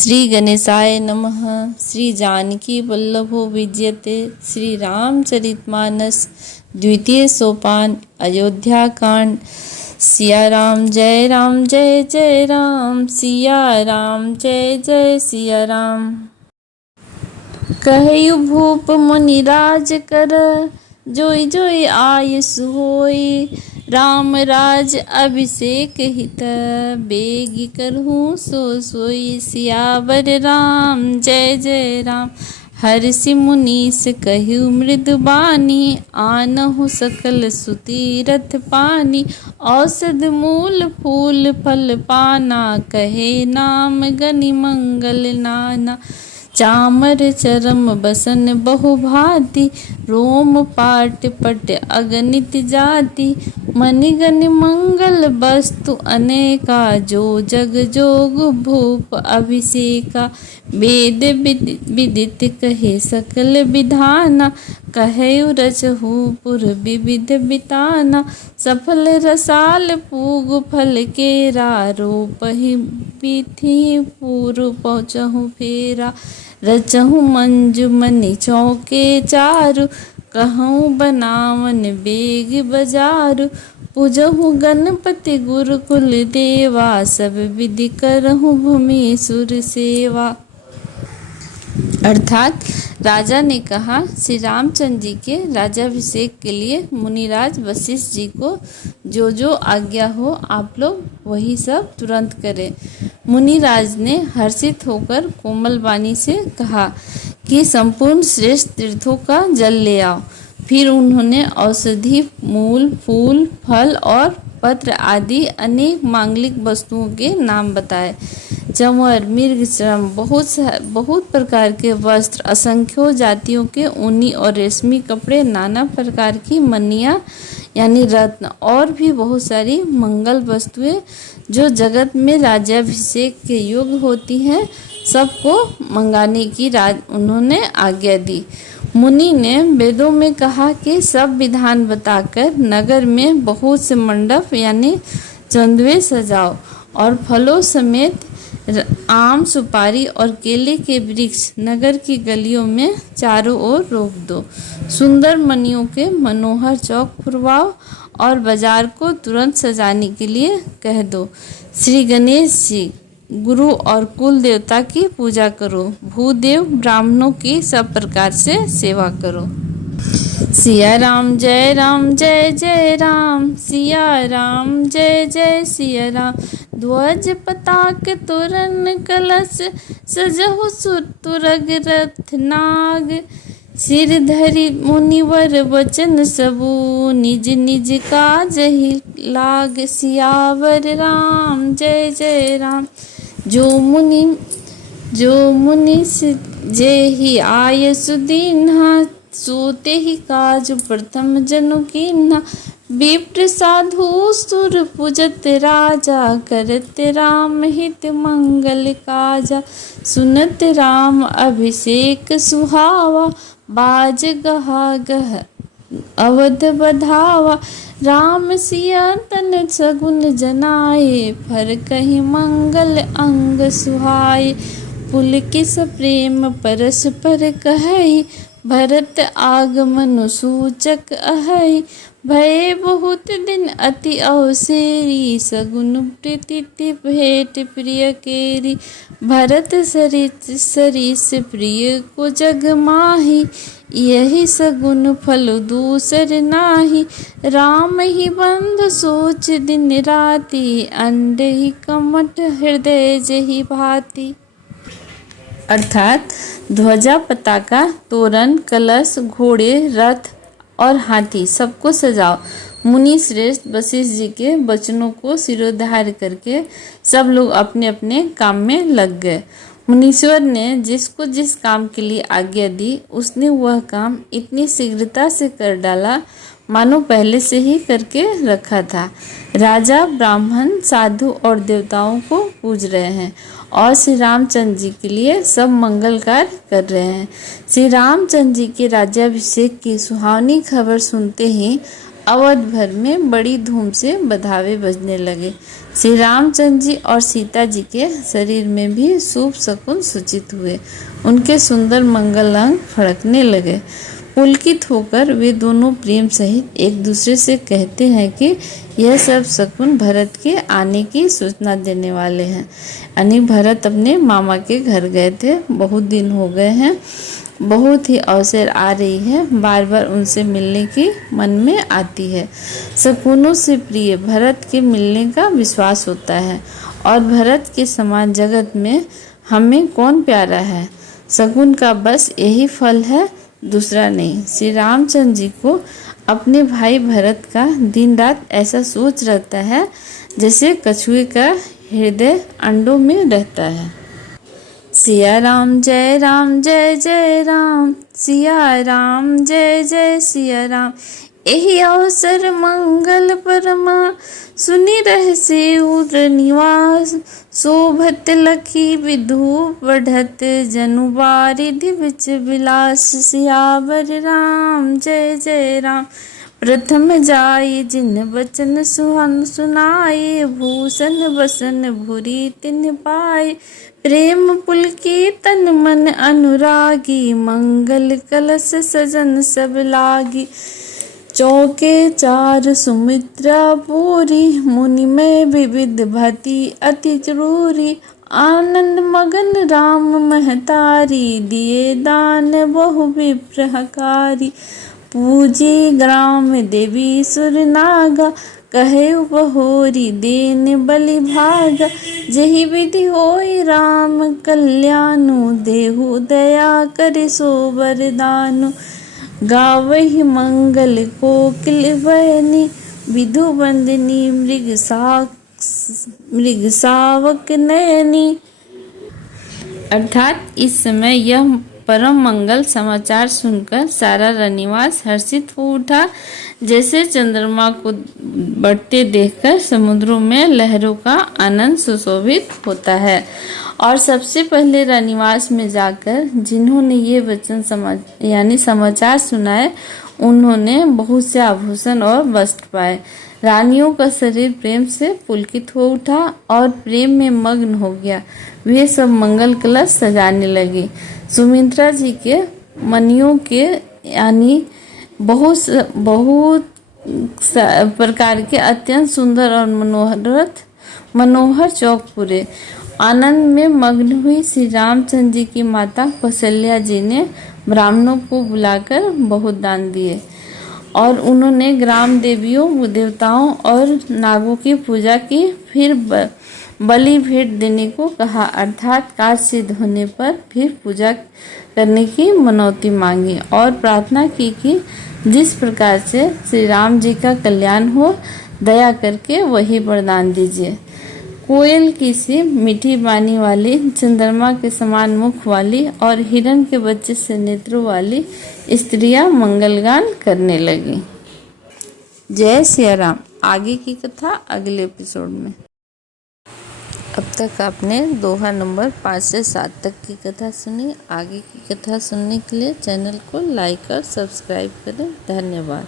श्री गणेशाय नमः। श्री जानकी वल्लभो विजयते। श्री रामचरितमानस द्वितीय सोपान अयोध्या कांड। सिया राम जय राम जय जय राम, सिया राम जय जय सिया राम। कहयु भूप मुनिराज कर, जोई जोई आयुष होई। राम राज अभिषेक हित, बेगी करहूँ सो सोई। सियावर राम जय जय राम, हर्षि मुनीस कहु मृदु बानी। आनहु सकल सुतीरथ पानी, औषध मूल फूल फल पाना। कहे नाम गनि मंगल नाना, चामर चरम बसन बहु भांति। रोम पाट पट अगणित जाति, मणिगण मंगल वस्तु अनेका। जो जग जोग भूप अभिषेका, वेद विदित कहे सकल विधाना। कहयु रचहु पुर विविध बिताना, सफल रसाल पूग फल केरा। रोपहि विधि पूर्व पहुँचहु फेरा, रचहु मंजु मनि चौके चारु। कहूँ बनावन बेग बजारु, पूजहु गणपति गुरुकुल देवा। सब विधि करहु भूमि सुर सेवा। अर्थात राजा ने कहा, श्री रामचंद्र जी के राज्याभिषेक के लिए मुनिराज वशिष्ठ जी को जो जो आज्ञा हो आप लोग वही सब तुरंत करें। मुनिराज ने हर्षित होकर कोमल वाणी से कहा कि संपूर्ण श्रेष्ठ तीर्थों का जल ले आओ। फिर उन्होंने औषधि मूल फूल फल और पत्र आदि अनेक मांगलिक वस्तुओं के नाम बताए। चंवर मृग श्रम बहुत प्रकार के वस्त्र, असंख्यों जातियों के ऊनी और रेशमी कपड़े, नाना प्रकार की मनिया यानी रत्न और भी बहुत सारी मंगल वस्तुएं जो जगत में राज्याभिषेक के योग्य होती हैं, सबको मंगाने की उन्होंने आज्ञा दी। मुनि ने वेदों में कहा कि सब विधान बताकर नगर में बहुत से मंडप यानी चंदवे सजाओ और फलों समेत आम सुपारी और केले के वृक्ष नगर की गलियों में चारों ओर रोप दो। सुंदर मणियों के मनोहर चौक फुरवाओ और बाजार को तुरंत सजाने के लिए कह दो। श्री गणेश जी गुरु और कुल देवता की पूजा करो। भूदेव ब्राह्मणों की सब प्रकार से सेवा करो। सिया राम जय राम जय जय राम, सिया राम जय जय सिया राम। ध्वज पताक तोरण कलश, सजहु तुरग रथ नाग। सिर धरि मुनिवर वचन सबू, निज निज काज ही लाग। सियावर राम जय जय राम, जो मुनि जे ही आय सुदीन्हा। सोते ही काज प्रथम जनु कीन्हा। विप्र साधु सुर पूजत राजा, करत राम हित मंगल काजा। सुनत राम अभिषेक सुहावा, बाज गहा गह अवध बधावा। राम सिया तन सगुन जनाए, फर कहीं मंगल अंग सुहाए। पुलकित प्रेम परस्पर कहई, भरत आगमन सूचक अहै। भय बहुत दिन अति अवसेरी, सगुन प्रीति भेंट प्रिय केरी। भरत सरिस प्रिय को जग माही, यही सगुन फल दूसर नाही। राम ही बंध सोच दिन राति, अंड ही कमठ हृदय जही भांति। अर्थात ध्वजा पताका तोरण कलश घोड़े रथ और हाथी सबको सजाओ। मुनि श्रेष्ठ वशिष्ठ जी के वचनों को सिरोधार्य करके सब लोग अपने अपने काम में लग गए। मुनीश्वर ने जिसको जिस काम के लिए आज्ञा दी उसने वह काम इतनी शीघ्रता से कर डाला मानो पहले से ही करके रखा था। राजा ब्राह्मण साधु और देवताओं को पूज रहे हैं और श्री रामचंद्र जी के लिए सब मंगल कार्य कर रहे हैं। श्री रामचंद्र जी के राज्याभिषेक की सुहावनी खबर सुनते ही अवध भर में बड़ी धूम से बधावे बजने लगे। श्री रामचंद्र जी और सीता जी के शरीर में भी शुभ शकुन सूचित हुए। उनके सुंदर मंगल अंग फड़कने लगे। पुलकित होकर वे दोनों प्रेम सहित एक दूसरे से कहते हैं कि यह सब शकुन भरत के आने की सूचना देने वाले हैं। यानी भरत अपने मामा के घर गए थे, बहुत दिन हो गए हैं, बहुत ही अवसर आ रही है, बार बार उनसे मिलने की मन में आती है। शकुनों से प्रिय भरत के मिलने का विश्वास होता है, और भरत के समान जगत में हमें कौन प्यारा है। शकुन का बस यही फल है, दूसरा नहीं। श्री रामचंद्र जी को अपने भाई भरत का दिन रात ऐसा सोच रहता है जैसे कछुए का हृदय अंडों में रहता है। सिया राम जय जय राम, सिया राम जय जय सिया राम। एहि अवसर मंगल परमा, सुनि रहसे उर निवास। शोभत लखी विधु बढ़त, जनु बारिधि बिच विलास। सियावर राम जय राम, प्रथम जाय जिन बचन सुहान सुनाए। भूषण बसन भूरि तिन पाए, प्रेम पुलकी तन मन अनुरागी। मंगल कलश सजन सब लागी, चौके चार सुमित्रा पूरी। मुनि में विविध भति अति जरूरी, आनंद मगन राम महतारी। दिए दान बहु विप्रहकारी, पूजी ग्राम देवी सुर नागा। कहे बहोरी देन बलि भागा, जहि विधि होई राम कल्याणु। देहु दया करे सो वरदानु, गावहि मंगल कोकिल बयनी। विधु वंदनी मृग सावक नयनी। अर्थात इस समय यह परम मंगल समाचार सुनकर सारा रनिवास हर्षित हो उठा, जैसे चंद्रमा को बढ़ते देखकर समुद्रों में लहरों का आनंद सुशोभित होता है। और सबसे पहले रनिवास में जाकर जिन्होंने ये वचन समाचार सुनाए, उन्होंने बहुत से आभूषण और वस्त्र पाए। रानियों का शरीर प्रेम से पुलकित हो उठा और प्रेम में मग्न हो गया। वे सब मंगल कलश सजाने लगे। सुमित्रा जी के मनियों के यानी बहुत प्रकार के अत्यंत सुंदर और मनोहर चौक पूरे। आनंद में मग्न हुई श्री रामचंद्र जी की माता कौशल्या जी ने ब्राह्मणों को बुलाकर बहुत दान दिए, और उन्होंने ग्राम देवियों, देवताओं और नागों की पूजा की। फिर बलि भेंट देने को कहा, अर्थात कार्य सिद्ध होने पर फिर पूजा करने की मनौती मांगी और प्रार्थना की कि जिस प्रकार से श्री राम जी का कल्याण हो, दया करके वही वरदान दीजिए। कोयल की सी मीठी वाणी वाली, चंद्रमा के समान मुख वाली और हिरण के बच्चे से नेत्रों वाली स्त्रियां मंगलगान करने लगी। जय सिया राम। आगे की कथा अगले एपिसोड में। अब तक आपने दोहा नंबर 5 से 7 तक की कथा सुनी। आगे की कथा सुनने के लिए चैनल को लाइक और सब्सक्राइब करें। धन्यवाद।